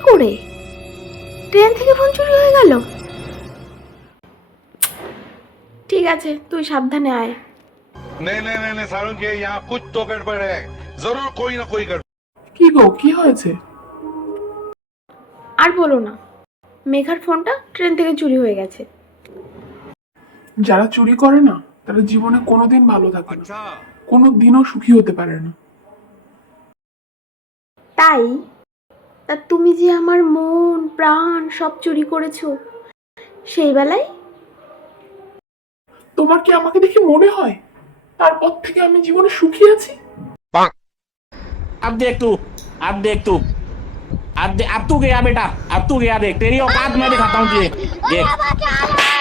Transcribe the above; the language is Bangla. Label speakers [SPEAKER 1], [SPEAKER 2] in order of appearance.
[SPEAKER 1] করে? ট্রেন থেকে ফোন চুরি হয়ে গেল? ঠিক আছে, তুই সাবধানে আয়।
[SPEAKER 2] नहीं नहीं नहीं नहीं सारुण के यहाँ कुछ तो गड़बड़ है, जरूर कोई ना कोई गड़बड़।
[SPEAKER 3] কি গো, কি হয়েছে?
[SPEAKER 1] আর বলো না, মেঘার ফোনটা ট্রেন থেকে চুরি হয়ে গেছে।
[SPEAKER 3] যারা চুরি করে না তারা জীবনে কোনোদিন ভালো থাকে না, কোনোদিনও সুখী হতে পারে না।
[SPEAKER 1] তাই? তা তুমি যে আমার মন প্রাণ সব চুরি করেছো, সেই বেলায়?
[SPEAKER 3] তোমার কি আমাকে দেখে মনে হয় তারপর থেকে আমি জীবনে সুখী আছি?
[SPEAKER 4] अब देख तू, अब देख तू, अब तू गया बेटा, अब तू गया, देख तेरी औकात मैं दिखाता हूँ तुझे, देख।